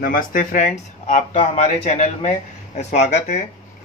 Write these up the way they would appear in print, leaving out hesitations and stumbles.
नमस्ते फ्रेंड्स, आपका हमारे चैनल में स्वागत है।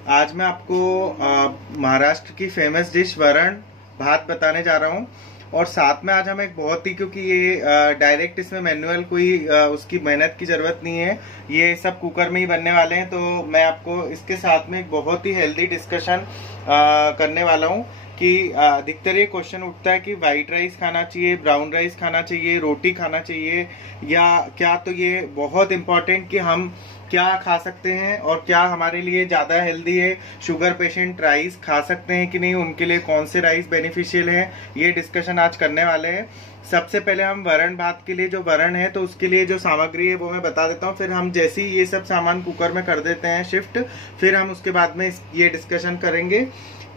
आज मैं आपको महाराष्ट्र की फेमस डिश वरण भात बताने जा रहा हूँ। और साथ में आज हम एक बहुत ही, क्योंकि ये डायरेक्ट इसमें मैनुअल कोई उसकी मेहनत की जरूरत नहीं है, ये सब कुकर में ही बनने वाले हैं। तो मैं आपको इसके साथ में एक बहुत ही हेल्दी डिस्कशन करने वाला हूँ कि अधिकतर ये क्वेश्चन उठता है कि वाइट राइस खाना चाहिए, ब्राउन राइस खाना चाहिए, रोटी खाना चाहिए या क्या। तो ये बहुत इम्पोर्टेंट कि हम क्या खा सकते हैं और क्या हमारे लिए ज़्यादा हेल्दी है। शुगर पेशेंट राइस खा सकते हैं कि नहीं, उनके लिए कौन से राइस बेनिफिशियल हैं, ये डिस्कशन आज करने वाले हैं। सबसे पहले हम वरण भात के लिए जो वरण है, तो उसके लिए जो सामग्री है वो मैं बता देता हूँ। फिर हम जैसे ही ये सब सामान कुकर में कर देते हैं शिफ्ट, फिर हम उसके बाद में ये डिस्कशन करेंगे।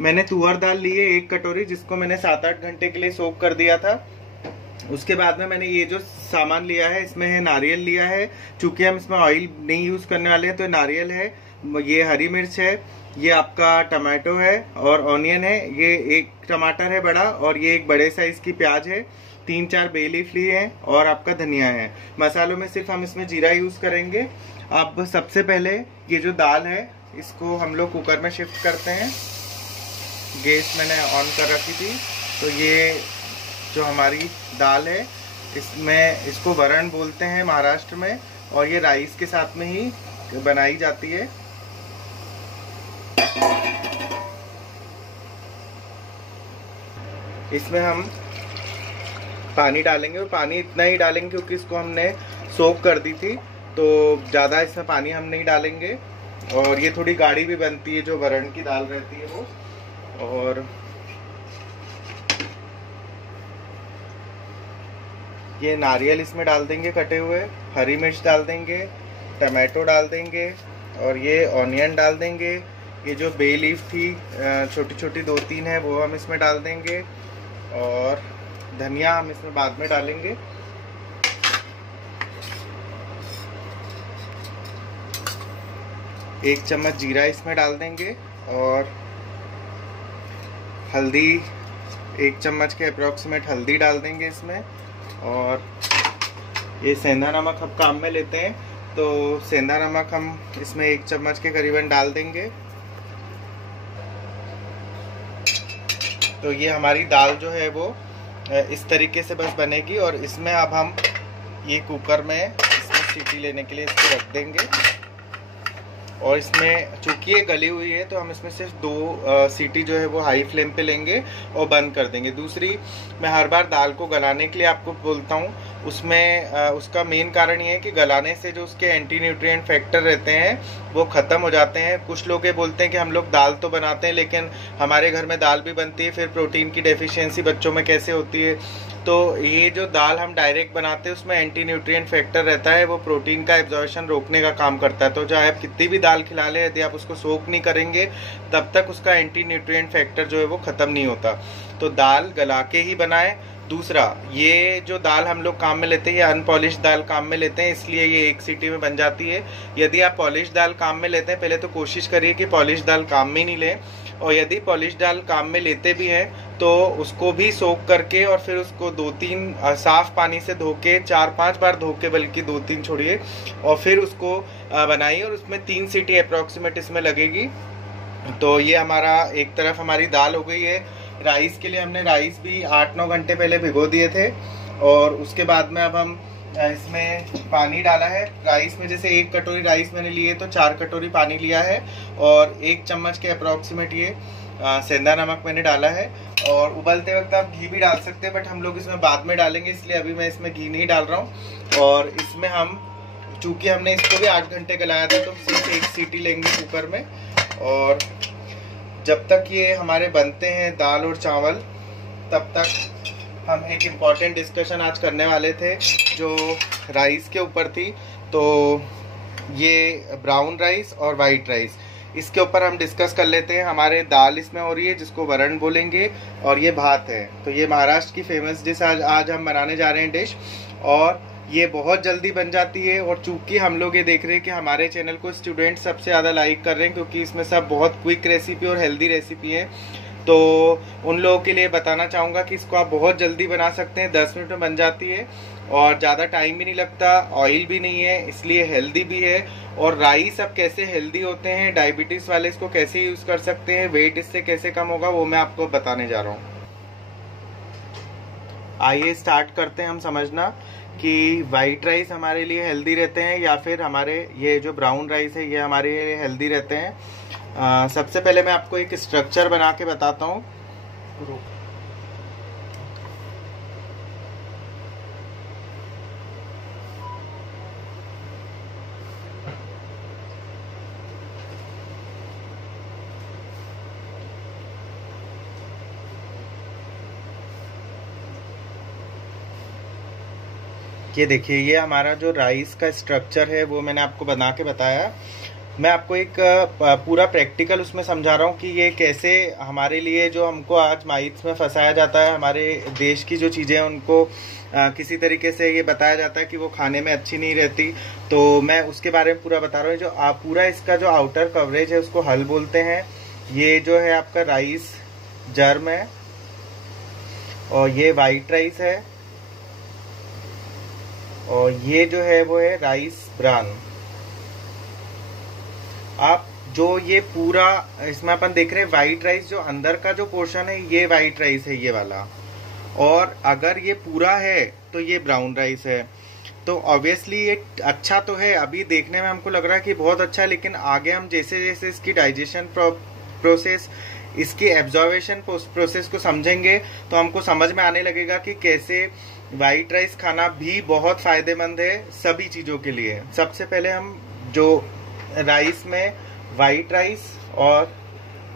मैंने तुअर दाल ली है 1 कटोरी, जिसको मैंने 7-8 घंटे के लिए सोक कर दिया था। उसके बाद में मैंने ये जो सामान लिया है, इसमें है नारियल लिया है। चूंकि हम इसमें ऑयल नहीं यूज करने वाले हैं, तो नारियल है, ये हरी मिर्च है, ये आपका टमाटो है और ऑनियन है। ये 1 टमाटर है बड़ा, और ये एक बड़े साइज की प्याज है। 3-4 बे लीफ ली है और आपका धनिया है। मसालों में सिर्फ हम इसमें जीरा यूज करेंगे। अब सबसे पहले ये जो दाल है, इसको हम लोग कुकर में शिफ्ट करते हैं। गैस मैंने ऑन कर रखी थी। तो ये जो हमारी दाल है, इसमें इसको वरण बोलते हैं महाराष्ट्र में, और ये राइस के साथ में ही बनाई जाती है। इसमें हम पानी डालेंगे, और पानी इतना ही डालेंगे क्योंकि इसको हमने सोक कर दी थी, तो ज़्यादा इसमें पानी हम नहीं डालेंगे। और ये थोड़ी गाढ़ी भी बनती है जो वरण की दाल रहती है वो। और ये नारियल इसमें डाल देंगे कटे हुए, हरी मिर्च डाल देंगे, टमाटो डाल देंगे, और ये ऑनियन डाल देंगे। ये जो बे लीफ थी छोटी छोटी 2-3 है, वो हम इसमें डाल देंगे। और धनिया हम इसमें बाद में डालेंगे। एक चम्मच जीरा इसमें डाल देंगे, और हल्दी 1 चम्मच के अप्रोक्सीमेट हल्दी डाल देंगे इसमें। और ये सेंधा नमक हम काम में लेते हैं, तो सेंधा नमक हम इसमें 1 चम्मच के करीबन डाल देंगे। तो ये हमारी दाल जो है वो इस तरीके से बस बनेगी। और इसमें अब हम ये कुकर में इसमें सीटी लेने के लिए इसको रख देंगे। और इसमें चूंकि ये गली हुई है, तो हम इसमें सिर्फ 2 सीटी जो है वो हाई फ्लेम पे लेंगे और बंद कर देंगे। दूसरी, मैं हर बार दाल को गलाने के लिए आपको बोलता हूँ, उसमें उसका मेन कारण ये है कि गलाने से जो उसके एंटी न्यूट्रिएंट फैक्टर रहते हैं वो ख़त्म हो जाते हैं। कुछ लोग ये बोलते हैं कि हम लोग दाल तो बनाते हैं, लेकिन हमारे घर में दाल भी बनती है, फिर प्रोटीन की डेफिशिएंसी बच्चों में कैसे होती है। तो ये जो दाल हम डायरेक्ट बनाते हैं, उसमें एंटी न्यूट्रिएंट फैक्टर रहता है, वो प्रोटीन का एब्जॉर्प्शन रोकने का काम करता है। तो चाहे आप कितनी भी दाल खिला लें, यदि आप उसको सोक नहीं करेंगे, तब तक उसका एंटी न्यूट्रिएंट फैक्टर जो है वो ख़त्म नहीं होता। तो दाल गला के ही बनाएं। दूसरा, ये जो दाल हम लोग काम में लेते हैं, ये अनपॉलिश दाल काम में लेते हैं, इसलिए ये 1 सीटी में बन जाती है। यदि आप पॉलिश दाल काम में लेते हैं, पहले तो कोशिश करिए कि पॉलिश दाल काम में नहीं लें। और यदि पॉलिश दाल काम में लेते भी हैं, तो उसको भी सोक करके और फिर उसको 2-3 साफ पानी से धो के, 4-5 बार धो के, बल्कि 2-3 छोड़िए, और फिर उसको बनाइए। और उसमें 3 सीटी अप्रॉक्सीमेट इसमें लगेगी। तो ये हमारा एक तरफ हमारी दाल हो गई है। राइस के लिए हमने राइस भी 8-9 घंटे पहले भिगो दिए थे। और उसके बाद में अब हम इसमें पानी डाला है। राइस में जैसे 1 कटोरी राइस मैंने लिए, तो 4 कटोरी पानी लिया है। और 1 चम्मच के अप्रॉक्सीमेट ये सेंधा नमक मैंने डाला है। और उबलते वक्त आप घी भी डाल सकते हैं, बट हम लोग इसमें बाद में डालेंगे, इसलिए अभी मैं इसमें घी नहीं डाल रहा हूँ। और इसमें हम, चूंकि हमने इसको भी 8 घंटे गलाया था, तो सिर्फ 1 सीटी लेंगे कुकर में। और जब तक ये हमारे बनते हैं दाल और चावल, तब तक हम एक इम्पॉर्टेंट डिस्कशन आज करने वाले थे जो राइस के ऊपर थी। तो ये ब्राउन राइस और वाइट राइस, इसके ऊपर हम डिस्कस कर लेते हैं। हमारे दाल इसमें हो रही है, जिसको वरण बोलेंगे, और ये भात है। तो ये महाराष्ट्र की फेमस डिश आज हम बनाने जा रहे हैं डिश। और ये बहुत जल्दी बन जाती है। और चूंकि हम लोग ये देख रहे हैं कि हमारे चैनल को स्टूडेंट सबसे ज़्यादा लाइक कर रहे हैं, क्योंकि इसमें सब बहुत क्विक रेसिपी और हेल्दी रेसिपी है, तो उन लोगों के लिए बताना चाहूँगा कि इसको आप बहुत जल्दी बना सकते हैं, 10 मिनट में बन जाती है और ज़्यादा टाइम भी नहीं लगता, ऑयल भी नहीं है, इसलिए हेल्दी भी है। और राइस अब कैसे हेल्दी होते हैं, डायबिटीज़ वाले इसको कैसे यूज़ कर सकते हैं, वेट इससे कैसे कम होगा, वो मैं आपको बताने जा रहा हूँ। आइए स्टार्ट करते हैं हम समझना कि वाइट राइस हमारे लिए हेल्दी रहते हैं या फिर हमारे ये जो ब्राउन राइस है ये हमारे लिए हेल्दी रहते हैं। सबसे पहले मैं आपको एक स्ट्रक्चर बना के बताता हूँ। ये देखिए, ये हमारा जो राइस का स्ट्रक्चर है वो मैंने आपको बना के बताया। मैं आपको एक पूरा प्रैक्टिकल उसमें समझा रहा हूँ कि ये कैसे हमारे लिए, जो हमको आज माइथ्स में फंसाया जाता है, हमारे देश की जो चीज़ें हैं उनको किसी तरीके से ये बताया जाता है कि वो खाने में अच्छी नहीं रहती, तो मैं उसके बारे में पूरा बता रहा हूँ। जो पूरा इसका जो आउटर कवरेज है उसको हल बोलते हैं। ये जो है आपका राइस जर्म है और ये वाइट राइस है और ये जो है वो है राइस ब्रान। आप जो ये पूरा इसमें अपन देख रहे हैं वाइट राइस, जो अंदर का जो पोर्शन है ये वाइट राइस है ये वाला, और अगर ये पूरा है तो ये ब्राउन राइस है। तो ऑब्वियसली ये अच्छा तो है, अभी देखने में हमको लग रहा है कि बहुत अच्छा है, लेकिन आगे हम जैसे जैसे इसकी डाइजेशन प्रोसेस, इसकी एब्जॉर्वेशन प्रोसेस को समझेंगे तो हमको समझ में आने लगेगा कि कैसे वाइट राइस खाना भी बहुत फायदेमंद है सभी चीज़ों के लिए। सबसे पहले हम जो राइस में वाइट राइस और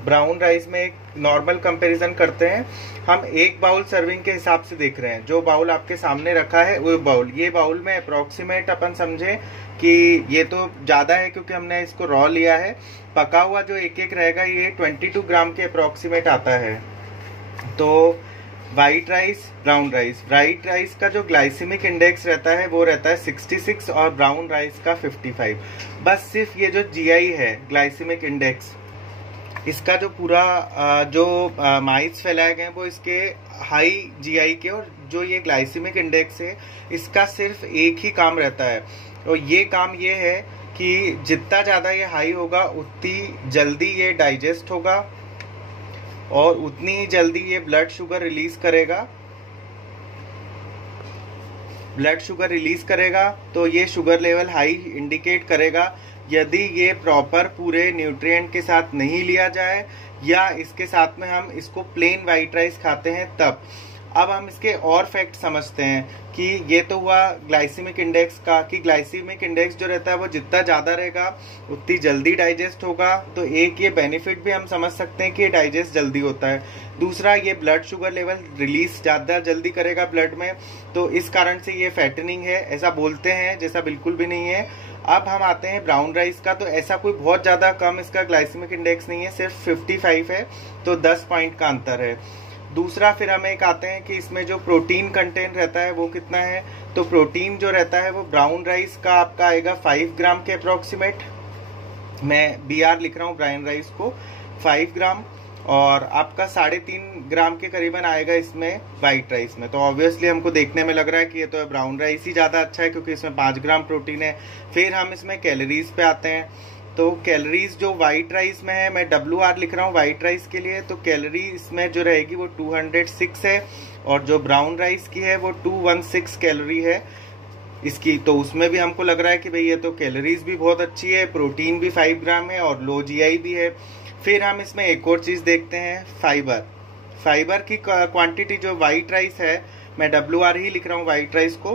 ब्राउन राइस में एक नॉर्मल कंपैरिजन करते हैं। हम एक बाउल सर्विंग के हिसाब से देख रहे हैं, जो बाउल आपके सामने रखा है वो बाउल, ये बाउल में अप्रोक्सीमेट अपन समझे कि ये तो ज़्यादा है क्योंकि हमने इसको रॉ लिया है। पका हुआ जो एक एक रहेगा ये 22 ग्राम के अप्रोक्सीमेट आता है। तो white rice, brown rice, white rice का जो ग्लाइसेमिक इंडेक्स रहता है वो रहता है 66 और ब्राउन राइस का 55। बस सिर्फ ये जो जीआई है ग्लाइसेमिक इंडेक्स, इसका जो पूरा जो माइट्स फैलाए गए हैं वो इसके हाई जीआई के, और जो ये ग्लाइसेमिक इंडेक्स है इसका सिर्फ एक ही काम रहता है, और ये काम ये है कि जितना ज़्यादा ये हाई होगा उतनी जल्दी ये डाइजेस्ट होगा और उतनी ही जल्दी ये ब्लड शुगर रिलीज करेगा। ब्लड शुगर रिलीज करेगा तो ये शुगर लेवल हाई इंडिकेट करेगा। यदि ये प्रॉपर पूरे न्यूट्रिएंट के साथ नहीं लिया जाए या इसके साथ में हम इसको प्लेन वाइट राइस खाते हैं तब। अब हम इसके और फैक्ट समझते हैं कि ये तो हुआ ग्लाइसेमिक इंडेक्स का, कि ग्लाइसेमिक इंडेक्स जो रहता है वो जितना ज़्यादा रहेगा उतनी जल्दी डाइजेस्ट होगा। तो एक ये बेनिफिट भी हम समझ सकते हैं कि ये डाइजेस्ट जल्दी होता है। दूसरा, ये ब्लड शुगर लेवल रिलीज ज़्यादा जल्दी करेगा ब्लड में, तो इस कारण से ये फैटनिंग है ऐसा बोलते हैं, जैसा बिल्कुल भी नहीं है। अब हम आते हैं ब्राउन राइस का, तो ऐसा कोई बहुत ज़्यादा कम इसका ग्लाइसेमिक इंडेक्स नहीं है, सिर्फ 55 है, तो 10 पॉइंट का अंतर है। दूसरा फिर हम एक आते हैं कि इसमें जो प्रोटीन कंटेंट रहता है वो कितना है। तो प्रोटीन जो रहता है वो ब्राउन राइस का आपका आएगा 5 ग्राम के अप्रोक्सीमेट, मैं BR लिख रहा हूँ ब्राउन राइस को 5 ग्राम, और आपका 3.5 ग्राम के करीबन आएगा इसमें वाइट राइस में। तो ऑब्वियसली हमको देखने में लग रहा है कि ये तो ब्राउन राइस ही ज़्यादा अच्छा है क्योंकि इसमें 5 ग्राम प्रोटीन है। फिर हम इसमें कैलोरीज पे आते हैं, तो कैलोरीज जो वाइट राइस में है, मैं WR लिख रहा हूँ वाइट राइस के लिए, तो कैलोरी इसमें जो रहेगी वो 206 है, और जो ब्राउन राइस की है वो 216 कैलोरी है इसकी। तो उसमें भी हमको लग रहा है कि भाई ये तो कैलोरीज भी बहुत अच्छी है, प्रोटीन भी 5 ग्राम है और लो GI भी है। फिर हम इसमें एक और चीज़ देखते हैं, फाइबर की क्वांटिटी जो वाइट राइस है, मैं WR ही लिख रहा हूँ वाइट राइस को।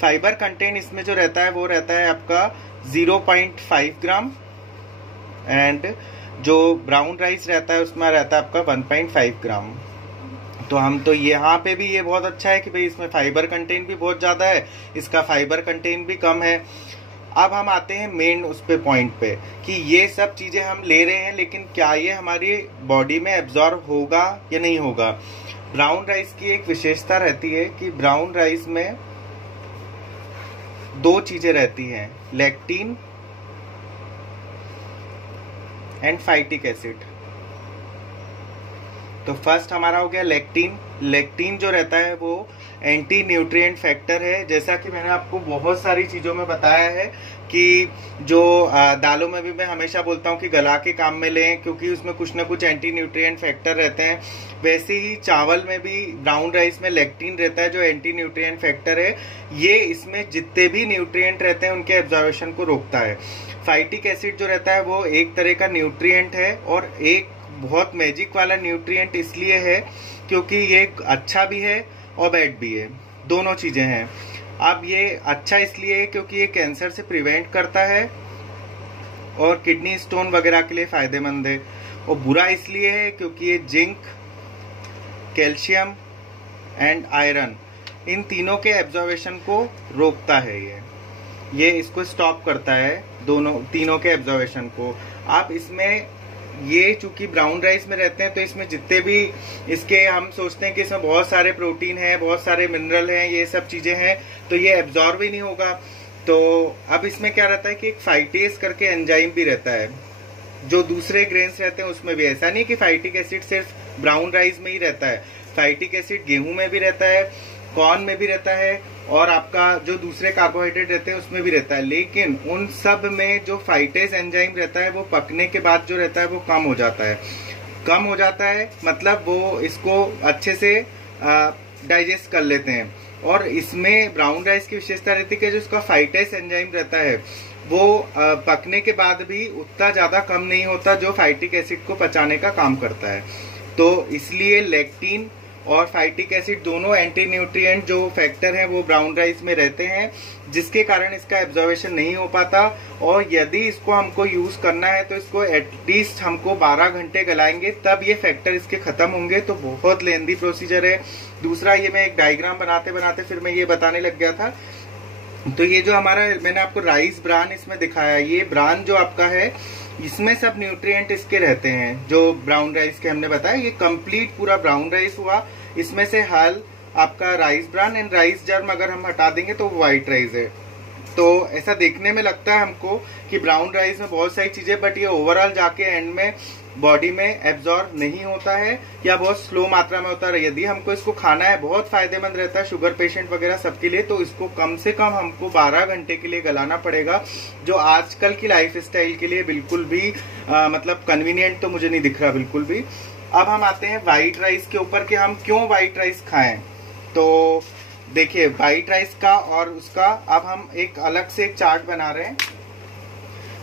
फाइबर कंटेंट इसमें जो रहता है वो रहता है आपका 0.5 ग्राम, एंड जो ब्राउन राइस रहता है उसमें रहता है आपका 1.5 ग्राम। तो हम तो यहाँ पे भी ये बहुत अच्छा है कि भाई इसमें फाइबर कंटेंट भी बहुत ज़्यादा है, इसका फाइबर कंटेंट भी कम है। अब हम आते हैं मेन उस पे पॉइंट पे कि ये सब चीज़ें हम ले रहे हैं, लेकिन क्या ये हमारी बॉडी में एब्जॉर्ब होगा या नहीं होगा। ब्राउन राइस की एक विशेषता रहती है कि ब्राउन राइस में 2 चीज़ें रहती हैं, लैक्टिन एंड फाइटिक एसिड। तो फर्स्ट हमारा हो गया लेक्टिन। लेक्टिन जो रहता है वो एंटी न्यूट्रिएंट फैक्टर है। जैसा कि मैंने आपको बहुत सारी चीज़ों में बताया है कि जो दालों में भी मैं हमेशा बोलता हूँ कि गला के काम में लें, क्योंकि उसमें कुछ ना कुछ एंटी न्यूट्रिएंट फैक्टर रहते हैं। वैसे ही चावल में भी, ब्राउन राइस में लेक्टिन रहता है जो एंटी न्यूट्रिएंट फैक्टर है। ये इसमें जितने भी न्यूट्रिएंट रहते हैं उनके एब्जॉर्प्शन को रोकता है। फाइटिक एसिड जो रहता है वो एक तरह का न्यूट्रिएंट है, और एक बहुत मैजिक वाला न्यूट्रिएंट इसलिए है क्योंकि ये अच्छा भी है और बैड भी है, दोनों चीजें हैं। अब ये अच्छा इसलिए है क्योंकि ये कैंसर से प्रिवेंट करता है और किडनी स्टोन वगैरह के लिए फायदेमंद है। और बुरा इसलिए है क्योंकि ये जिंक, कैल्शियम एंड आयरन, इन तीनों के एब्जॉर्वेशन को रोकता है। ये इसको स्टॉप करता है, तीनों के एब्जॉर्वेशन को। आप इसमें ये चूंकि ब्राउन राइस में रहते हैं तो इसमें जितने भी इसके हम सोचते हैं कि इसमें बहुत सारे प्रोटीन है, बहुत सारे मिनरल हैं, ये सब चीजें हैं, तो ये एब्जॉर्ब ही नहीं होगा। तो अब इसमें क्या रहता है कि एक फाइटेस करके एंजाइम भी रहता है, जो दूसरे ग्रेन्स रहते हैं उसमें भी। ऐसा नहीं कि फाइटिक एसिड सिर्फ ब्राउन राइस में ही रहता है, फाइटिक एसिड गेहूं में भी रहता है, कॉर्न में भी रहता है, और आपका जो दूसरे कार्बोहाइड्रेट रहते हैं उसमें भी रहता है। लेकिन उन सब में जो फाइटेस एंजाइम रहता है वो पकने के बाद जो रहता है वो कम हो जाता है, मतलब वो इसको अच्छे से डाइजेस्ट कर लेते हैं। और इसमें ब्राउन राइस की विशेषता रहती है कि जो इसका फाइटेस एंजाइम रहता है वो पकने के बाद भी उतना ज्यादा कम नहीं होता जो फाइटिक एसिड को पचाने का काम करता है। तो इसलिए लेक्टिन और फाइटिक एसिड दोनों एंटी न्यूट्रिएंट जो फैक्टर हैं वो ब्राउन राइस में रहते हैं, जिसके कारण इसका एब्जॉर्वेशन नहीं हो पाता। और यदि इसको हमको यूज करना है तो इसको एटलीस्ट हमको 12 घंटे गलाएंगे, तब ये फैक्टर इसके खत्म होंगे। तो बहुत लेंदी प्रोसीजर है। दूसरा, ये मैं एक डायग्राम बनाते बनाते फिर मैं ये बताने लग गया था। तो ये जो हमारा मैंने आपको राइस ब्रान इसमें दिखाया, ये ब्रान जो आपका है इसमें सब न्यूट्रिएंट इसके रहते हैं जो ब्राउन राइस के हमने बताया। ये कंप्लीट पूरा ब्राउन राइस हुआ, इसमें से हाल आपका rice bran and rice germ अगर हम हटा देंगे तो व्हाइट राइस है। तो ऐसा देखने में लगता है हमको कि ब्राउन राइस में बहुत सारी चीजें, बट ये ओवरऑल जाके एंड में बॉडी में एब्जॉर्ब नहीं होता है या बहुत स्लो मात्रा में होता है। यदि हमको इसको खाना है, बहुत फायदेमंद रहता है शुगर पेशेंट वगैरह सबके लिए, तो इसको कम से कम हमको 12 घंटे के लिए गलाना पड़ेगा, जो आजकल की लाइफ स्टाइल के लिए बिल्कुल भी मतलब कन्वीनियंट तो मुझे नहीं दिख रहा बिल्कुल भी। अब हम आते हैं व्हाइट राइस के ऊपर कि हम क्यों व्हाइट राइस खाएं। तो देखिए, व्हाइट राइस का और उसका अब हम एक अलग से एक चार्ट बना रहे हैं।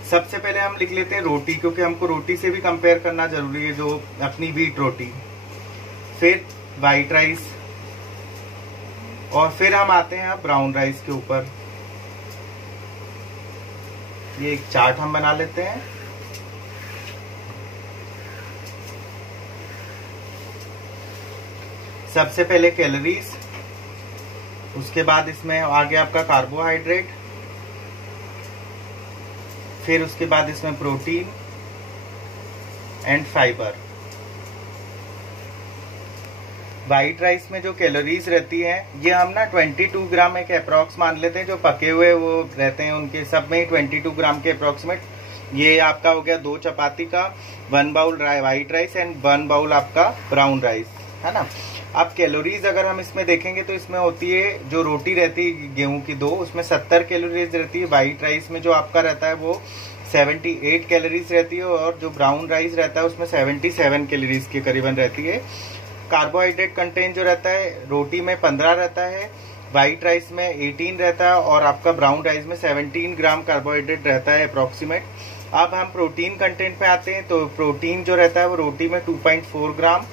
सबसे पहले हम लिख लेते हैं रोटी, क्योंकि हमको रोटी से भी कंपेयर करना जरूरी है, जो अपनी व्हीट रोटी, फिर व्हाइट राइस, और फिर हम आते हैं ब्राउन राइस के ऊपर। ये एक चार्ट हम बना लेते हैं। सबसे पहले कैलोरीज, उसके बाद इसमें आ गया आपका कार्बोहाइड्रेट, फिर उसके बाद इसमें protein and fibre. White rice में जो कैलोरीज रहती है ये हम ना 22 ग्राम एक अप्रॉक्स मान लेते हैं। जो पके हुए वो रहते हैं उनके सब में 22 ग्राम के अप्रोक्सीमेट। ये आपका हो गया 2 चपाती का, 1 bowl white rice and 1 bowl आपका ब्राउन राइस, है ना। अब कैलोरीज अगर हम इसमें देखेंगे तो इसमें होती है, जो रोटी रहती है गेहूं की 2, उसमें 70 कैलोरीज रहती है। व्हाइट राइस में जो आपका रहता है वो 78 कैलोरीज रहती है, और जो ब्राउन राइस रहता है उसमें 77 कैलोरीज के करीबन रहती है। कार्बोहाइड्रेट कंटेंट जो रहता है रोटी में 15 रहता है, व्हाइट राइस में 18 रहता है, और आपका ब्राउन राइस में 17 ग्राम कार्बोहाइड्रेट रहता है अप्रोक्सीमेट। अब हम प्रोटीन कंटेंट पे आते हैं। तो प्रोटीन जो रहता है वो रोटी में 2.4 ग्राम,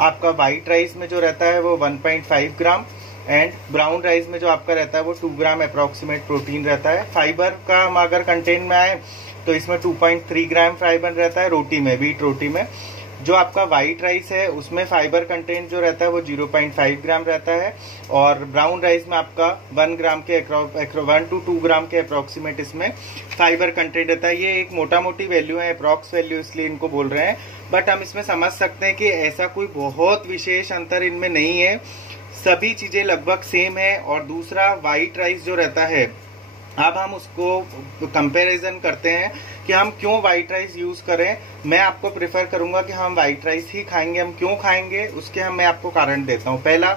आपका व्हाइट राइस में जो रहता है वो 1.5 ग्राम, एंड ब्राउन राइस में जो आपका रहता है वो 2 ग्राम अप्रोक्सीमेट प्रोटीन रहता है। फाइबर का हम अगर कंटेंट में आए तो इसमें 2.3 ग्राम फाइबर रहता है रोटी में, व्हीट रोटी में। जो आपका व्हाइट राइस है उसमें फाइबर कंटेंट जो रहता है वो 0.5 ग्राम रहता है, और ब्राउन राइस में आपका 1 ग्राम के 1 to 2 ग्राम के अप्रोक्सीमेट इसमें फाइबर कंटेंट रहता है। ये एक मोटा मोटी वैल्यू है, अप्रॉक्स वैल्यू इसलिए इनको बोल रहे हैं, बट हम इसमें समझ सकते हैं कि ऐसा कोई बहुत विशेष अंतर इनमें नहीं है, सभी चीजें लगभग सेम है। और दूसरा, व्हाइट राइस जो रहता है अब हम उसको कंपैरिजन करते हैं कि हम क्यों वाइट राइस यूज करें। मैं आपको प्रेफर करूंगा कि हम वाइट राइस ही खाएंगे। हम क्यों खाएंगे उसके मैं आपको कारण देता हूँ। पहला,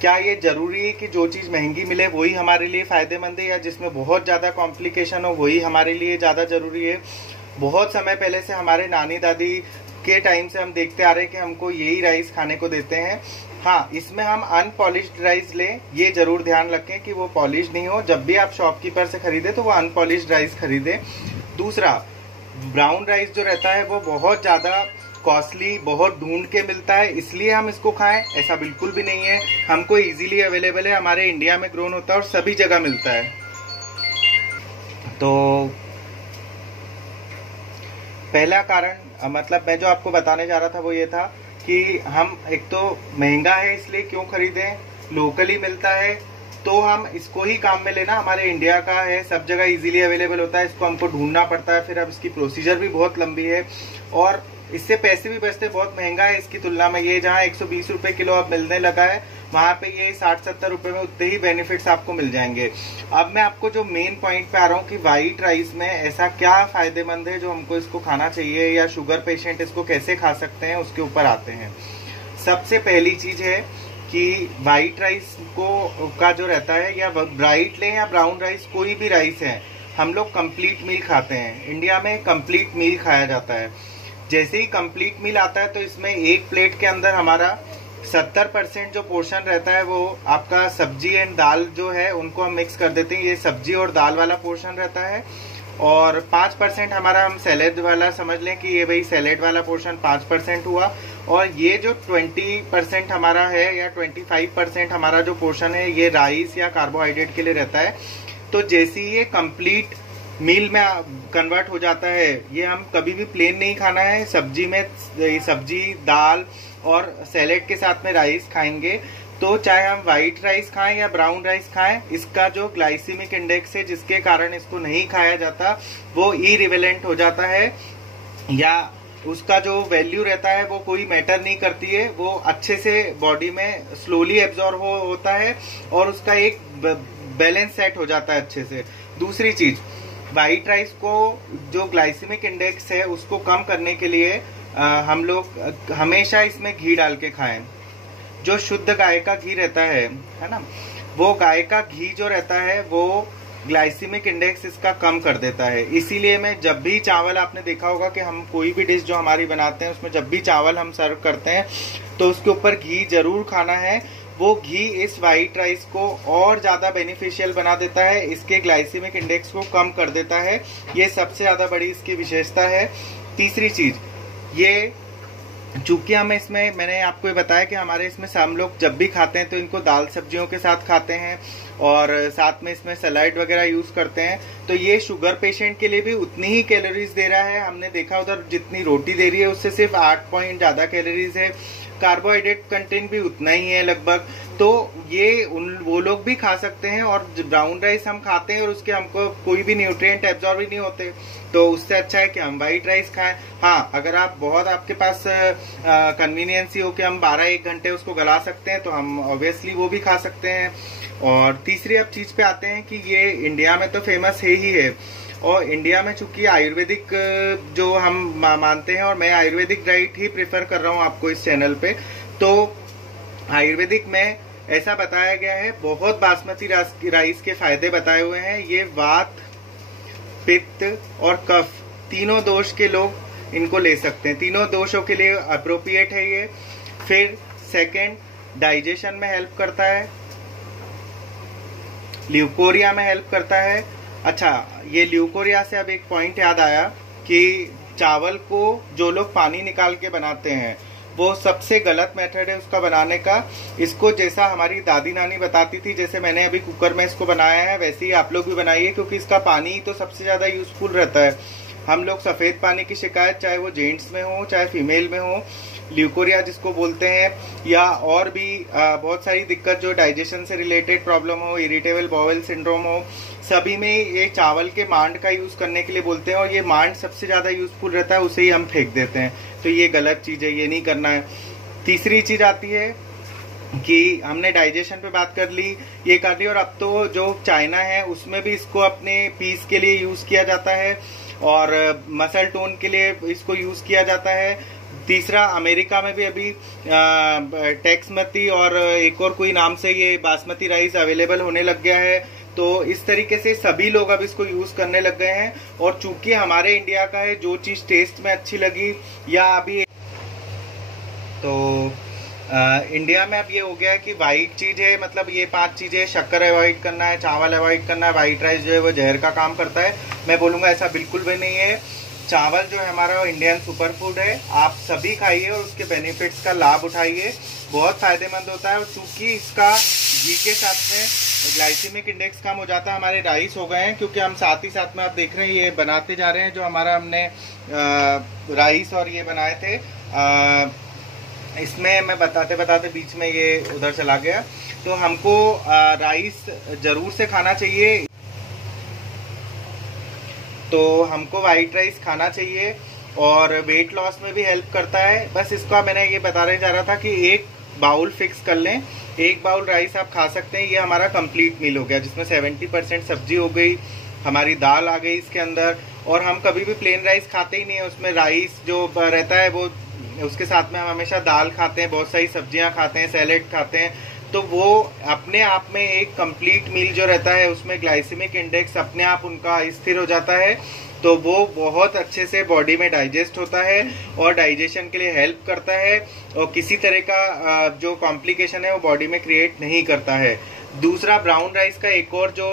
क्या ये जरूरी है कि जो चीज महंगी मिले वही हमारे लिए फायदेमंद है, या जिसमें बहुत ज्यादा कॉम्प्लिकेशन हो वही हमारे लिए ज्यादा जरूरी है। बहुत समय पहले से हमारे नानी दादी के टाइम से हम देखते आ रहे हैं कि हमको यही राइस खाने को देते हैं। हाँ, इसमें हम अनपॉलिश्ड राइस लें, ये जरूर ध्यान रखें कि वो पॉलिश नहीं हो। जब भी आप शॉपकीपर से खरीदे तो वो अनपॉलिश्ड राइस खरीदे। दूसरा, ब्राउन राइस जो रहता है वो बहुत ज्यादा कॉस्टली, बहुत ढूंढ के मिलता है, इसलिए हम इसको खाएं ऐसा बिल्कुल भी नहीं है। हमको इजीली अवेलेबल है, हमारे इंडिया में ग्रोन होता है और सभी जगह मिलता है। तो पहला कारण, मतलब मैं जो आपको बताने जा रहा था वो ये था कि हम एक तो महंगा है इसलिए क्यों खरीदें, लोकली मिलता है तो हम इसको ही काम में लेना। हमारे इंडिया का है, सब जगह इजीली अवेलेबल होता है, इसको हमको ढूंढना पड़ता है, फिर अब इसकी प्रोसीजर भी बहुत लंबी है और इससे पैसे भी बचते, बहुत महंगा है इसकी तुलना में। ये जहाँ 120 रुपए किलो अब मिलने लगा है, वहां पे ये 60-70 रुपए में उतने ही बेनिफिट्स आपको मिल जाएंगे। अब मैं आपको जो मेन पॉइंट पे आ रहा हूँ कि व्हाइट राइस में ऐसा क्या फायदेमंद है जो हमको इसको खाना चाहिए, या शुगर पेशेंट इसको कैसे खा सकते हैं, उसके ऊपर आते हैं। सबसे पहली चीज है कि व्हाइट राइस को का जो रहता है, या ब्राइट लें या ब्राउन राइस, कोई भी राइस है, हम लोग कंप्लीट मील खाते हैं। इंडिया में कंप्लीट मील खाया जाता है। जैसे ही कंप्लीट मील आता है तो इसमें एक प्लेट के अंदर हमारा 70% जो पोर्शन रहता है वो आपका सब्जी एंड दाल जो है उनको हम मिक्स कर देते हैं, ये सब्जी और दाल वाला पोर्शन रहता है। और 5% हमारा हम सैलेड वाला समझ लें कि ये भाई सैलेड वाला पोर्शन 5% हुआ। और ये जो 20% हमारा है या 25% हमारा जो पोर्शन है ये राइस या कार्बोहाइड्रेट के लिए रहता है। तो जैसे ही ये कंप्लीट मील में कन्वर्ट हो जाता है, ये हम कभी भी प्लेन नहीं खाना है, सब्जी में सब्जी दाल और सैलेड के साथ में राइस खाएंगे। तो चाहे हम व्हाइट राइस खाएं या ब्राउन राइस खाएं, इसका जो ग्लाइसीमिक इंडेक्स है जिसके कारण इसको नहीं खाया जाता वो इरिवेलेंट हो जाता है, या उसका जो वैल्यू रहता है वो कोई मैटर नहीं करती है, वो अच्छे से बॉडी में स्लोली एब्जॉर्ब होता है और उसका एक बैलेंस सेट हो जाता है अच्छे से। दूसरी चीज, व्हाइट राइस को जो ग्लाइसेमिक इंडेक्स है उसको कम करने के लिए हम लोग हमेशा इसमें घी डाल के खाएं। जो शुद्ध गाय का घी रहता है ना, वो गाय का घी जो रहता है वो ग्लाइसेमिक इंडेक्स इसका कम कर देता है। इसीलिए मैं जब भी चावल, आपने देखा होगा कि हम कोई भी डिश जो हमारी बनाते हैं उसमें जब भी चावल हम सर्व करते हैं तो उसके ऊपर घी जरूर खाना है। वो घी इस व्हाइट राइस को और ज्यादा बेनिफिशियल बना देता है, इसके ग्लाइसेमिक इंडेक्स को कम कर देता है। ये सबसे ज्यादा बड़ी इसकी विशेषता है। तीसरी चीज, ये चूंकि हम इसमें, मैंने आपको ये बताया कि हमारे इसमें हम लोग जब भी खाते हैं तो इनको दाल सब्जियों के साथ खाते हैं और साथ में इसमें सलाद वगैरह यूज करते हैं, तो ये शुगर पेशेंट के लिए भी उतनी ही कैलोरीज दे रहा है। हमने देखा उधर जितनी रोटी दे रही है उससे सिर्फ 8 पॉइंट ज्यादा कैलोरीज है, कार्बोहाइड्रेट कंटेंट भी उतना ही है लगभग। तो ये वो लोग भी खा सकते हैं, और ब्राउन राइस हम खाते हैं और उसके हमको कोई भी न्यूट्रिएंट एब्जॉर्ब ही नहीं होते, तो उससे अच्छा है कि हम व्हाइट राइस खाएं। हाँ, अगर आप बहुत आपके पास कन्वीनियंस हो कि हम 12-1 घंटे उसको गला सकते हैं तो हम ऑब्वियसली वो भी खा सकते हैं। और तीसरी अब चीज पे आते हैं कि ये इंडिया में तो फेमस है ही है, और इंडिया में चूंकि आयुर्वेदिक जो हम मानते हैं, और मैं आयुर्वेदिक डाइट ही प्रेफर कर रहा हूँ आपको इस चैनल पे, तो आयुर्वेदिक में ऐसा बताया गया है, बहुत बासमती राइस के फायदे बताए हुए हैं। ये वात, पित्त और कफ तीनों दोष के लोग इनको ले सकते हैं, तीनों दोषों के लिए अप्रोप्रिएट है ये। फिर सेकंड, डाइजेशन में हेल्प करता है, ल्यूकोरिया में हेल्प करता है। अच्छा, ये ल्यूकोरिया से अब एक पॉइंट याद आया कि चावल को जो लोग पानी निकाल के बनाते हैं वो सबसे गलत मेथड है उसका बनाने का। इसको जैसा हमारी दादी नानी बताती थी, जैसे मैंने अभी कुकर में इसको बनाया है, वैसे ही आप लोग भी बनाइए, क्योंकि इसका पानी तो सबसे ज्यादा यूजफुल रहता है। हम लोग सफेद पानी की शिकायत, चाहे वो जेंट्स में हो चाहे फीमेल में हो, ल्यूकोरिया जिसको बोलते हैं, या और भी बहुत सारी दिक्कत जो डाइजेशन से रिलेटेड प्रॉब्लम हो, इरिटेबल बाउल सिंड्रोम हो, सभी में ये चावल के मांड का यूज करने के लिए बोलते हैं, और ये मांड सबसे ज्यादा यूजफुल रहता है, उसे ही हम फेंक देते हैं, तो ये गलत चीज है, ये नहीं करना है। तीसरी चीज आती है कि हमने डाइजेशन पे बात कर ली, ये कर ली। और अब तो जो चाइना है उसमें भी इसको अपने पीस के लिए यूज किया जाता है और मसल टोन के लिए इसको यूज किया जाता है। तीसरा, अमेरिका में भी अभी टेक्समती और एक और कोई नाम से ये बासमती राइस अवेलेबल होने लग गया है। तो इस तरीके से सभी लोग अब इसको यूज करने लग गए हैं। और चूंकि हमारे इंडिया का है, जो चीज टेस्ट में अच्छी लगी या अभी तो इंडिया में अब ये हो गया है कि वाइट चीज है, मतलब ये 5 चीजें, शक्कर अवॉइड करना है, चावल अवॉइड करना है, व्हाइट राइस जो है वो जहर का काम करता है। मैं बोलूंगा ऐसा बिल्कुल भी नहीं है। चावल जो है हमारा इंडियन सुपर फूड है, आप सभी खाइए और उसके बेनिफिट्स का लाभ उठाइए, बहुत फायदेमंद होता है। और चूंकि इसका घी के साथ में ग्लाइसेमिक इंडेक्स कम हो जाता है, हमारे राइस हो गए हैं, क्योंकि हम साथ ही साथ में आप देख रहे हैं ये बनाते जा रहे हैं, जो हमारा हमने राइस और ये बनाए थे। इसमें मैं बताते बताते बीच में ये उधर चला गया। तो हमको राइस जरूर से खाना चाहिए, तो हमको वाइट राइस खाना चाहिए और वेट लॉस में भी हेल्प करता है। बस इसका मैंने ये बताने जा रहा था कि एक बाउल फिक्स कर लें, 1 बाउल राइस आप खा सकते हैं। ये हमारा कंप्लीट मील हो गया, जिसमें 70% सब्जी हो गई, हमारी दाल आ गई इसके अंदर। और हम कभी भी प्लेन राइस खाते ही नहीं है, उसमें राइस जो रहता है वो, उसके साथ में हम हमेशा दाल खाते हैं, बहुत सारी सब्जियां खाते हैं, सैलेड खाते हैं। तो वो अपने आप में एक कंप्लीट मील जो रहता है, उसमें ग्लाइसेमिक इंडेक्स अपने आप उनका स्थिर हो जाता है। तो वो बहुत अच्छे से बॉडी में डाइजेस्ट होता है और डाइजेशन के लिए हेल्प करता है और किसी तरह का जो कॉम्प्लिकेशन है वो बॉडी में क्रिएट नहीं करता है। दूसरा, ब्राउन राइस का एक और जो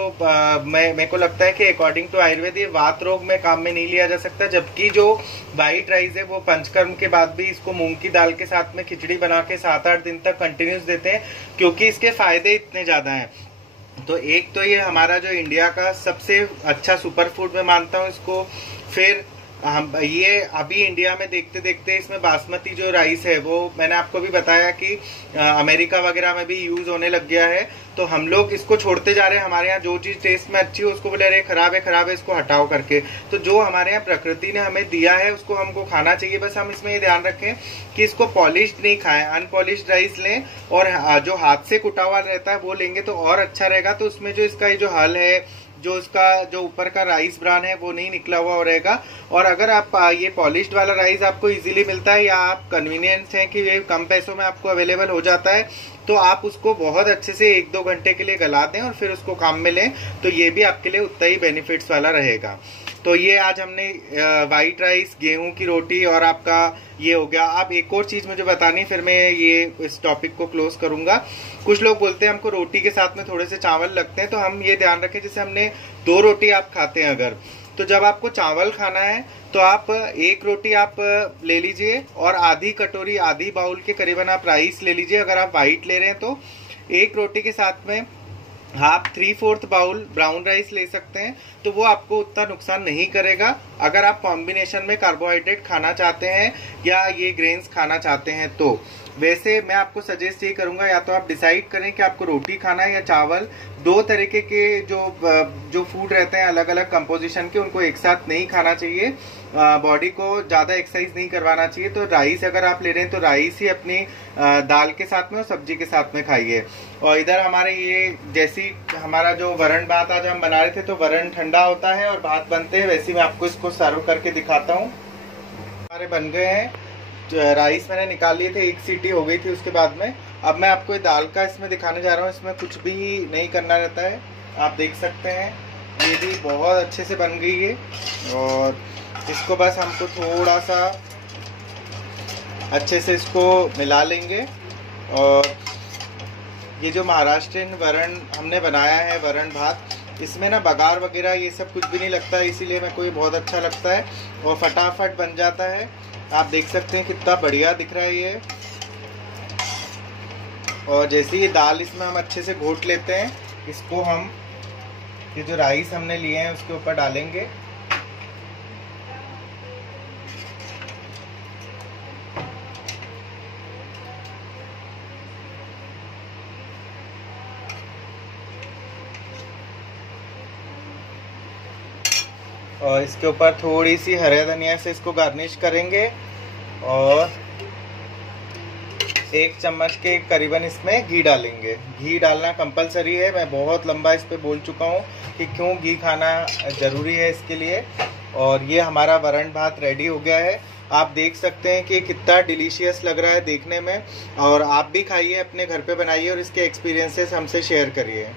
मेरे को लगता है कि अकॉर्डिंग टू आयुर्वेद ये वात रोग में काम में नहीं लिया जा सकता, जबकि जो व्हाइट राइस है वो पंचकर्म के बाद भी इसको मूंग की दाल के साथ में खिचड़ी बना के 7-8 दिन तक कंटिन्यूस देते हैं, क्योंकि इसके फायदे इतने ज्यादा हैं। तो एक तो ये हमारा जो इंडिया का सबसे अच्छा सुपर फूड मैं मानता हूँ इसको। फिर हम ये अभी इंडिया में देखते देखते इसमें बासमती जो राइस है वो मैंने आपको भी बताया कि अमेरिका वगैरह में भी यूज होने लग गया है। तो हम लोग इसको छोड़ते जा रहे हैं। हमारे यहाँ जो चीज टेस्ट में अच्छी हो उसको बोले अरे खराब है इसको हटाओ करके। तो जो हमारे यहाँ प्रकृति ने हमें दिया है उसको हमको खाना चाहिए। बस हम इसमें ये ध्यान रखें कि इसको पॉलिश्ड नहीं खाएं, अनपॉलिश्ड राइस लें और जो हाथ से कुटा हुआ रहता है वो लेंगे तो और अच्छा रहेगा। तो उसमें जो इसका ये जो हल है, जो इसका जो ऊपर का राइस ब्रान है वो नहीं निकला हुआ रहेगा। और अगर आप ये पॉलिश्ड वाला राइस आपको इजीली मिलता है या आप कन्वीनियंस है कि ये कम पैसों में आपको अवेलेबल हो जाता है, तो आप उसको बहुत अच्छे से 1-2 घंटे के लिए गला दें और फिर उसको काम में लें, तो ये भी आपके लिए उतना ही बेनिफिट्स वाला रहेगा। तो ये आज हमने वाइट राइस, गेहूं की रोटी और आपका ये हो गया। अब एक और चीज मुझे बतानी, फिर मैं ये इस टॉपिक को क्लोज करूंगा। कुछ लोग बोलते हैं हमको रोटी के साथ में थोड़े से चावल लगते हैं, तो हम ये ध्यान रखें जैसे हमने 2 रोटी आप खाते हैं अगर, तो जब आपको चावल खाना है तो आप 1 रोटी आप ले लीजिए और आधी कटोरी, आधी बाउल के करीबन आप राइस ले लीजिए। अगर आप व्हाइट ले रहे हैं तो 1 रोटी के साथ में आप 3/4 बाउल ब्राउन राइस ले सकते हैं, तो वो आपको उतना नुकसान नहीं करेगा अगर आप कॉम्बिनेशन में कार्बोहाइड्रेट खाना चाहते हैं या ये ग्रेन्स खाना चाहते हैं। तो वैसे मैं आपको सजेस्ट ये करूंगा, या तो आप डिसाइड करें कि आपको रोटी खाना है या चावल। 2 तरीके के जो फूड रहते हैं अलग अलग कंपोजिशन के, उनको एक साथ नहीं खाना चाहिए। बॉडी को ज्यादा एक्सरसाइज नहीं करवाना चाहिए। तो राइस अगर आप ले रहे हैं तो राइस ही अपनी दाल के साथ में और सब्जी के साथ में खाइए। और इधर हमारे ये जैसी हमारा जो वरण भात आज हम बना रहे थे, तो वरण ठंडा होता है और भात बनते हैं, वैसे मैं आपको इसको सर्व करके दिखाता हूँ। हमारे बन गए हैं। राइस मैंने निकाल लिए थे, 1 सीटी हो गई थी उसके बाद में। अब मैं आपको दाल का इसमें दिखाने जा रहा हूँ। इसमें कुछ भी नहीं करना रहता है, आप देख सकते हैं ये भी बहुत अच्छे से बन गई है। और इसको बस हमको थोड़ा सा अच्छे से इसको मिला लेंगे। और ये जो महाराष्ट्रियन वरण हमने बनाया है, वरण भात, इसमें ना बघार वगैरह ये सब कुछ भी नहीं लगता है, इसीलिए मेरे को ये बहुत अच्छा लगता है और फटाफट बन जाता है। आप देख सकते हैं कितना बढ़िया दिख रहा है ये। और जैसे ये दाल इसमें हम अच्छे से घोट लेते हैं, इसको हम ये जो राइस हमने लिए हैं उसके ऊपर डालेंगे। और इसके ऊपर थोड़ी सी हरे धनिया से इसको गार्निश करेंगे और 1 चम्मच के करीबन इसमें घी डालेंगे। घी डालना कंपलसरी है। मैं बहुत लंबा इस पे बोल चुका हूँ कि क्यों घी खाना ज़रूरी है इसके लिए। और ये हमारा वरण भात रेडी हो गया है। आप देख सकते हैं कि कितना डिलीशियस लग रहा है देखने में। और आप भी खाइए, अपने घर पे बनाइए और इसके एक्सपीरियंसेस हमसे शेयर करिए।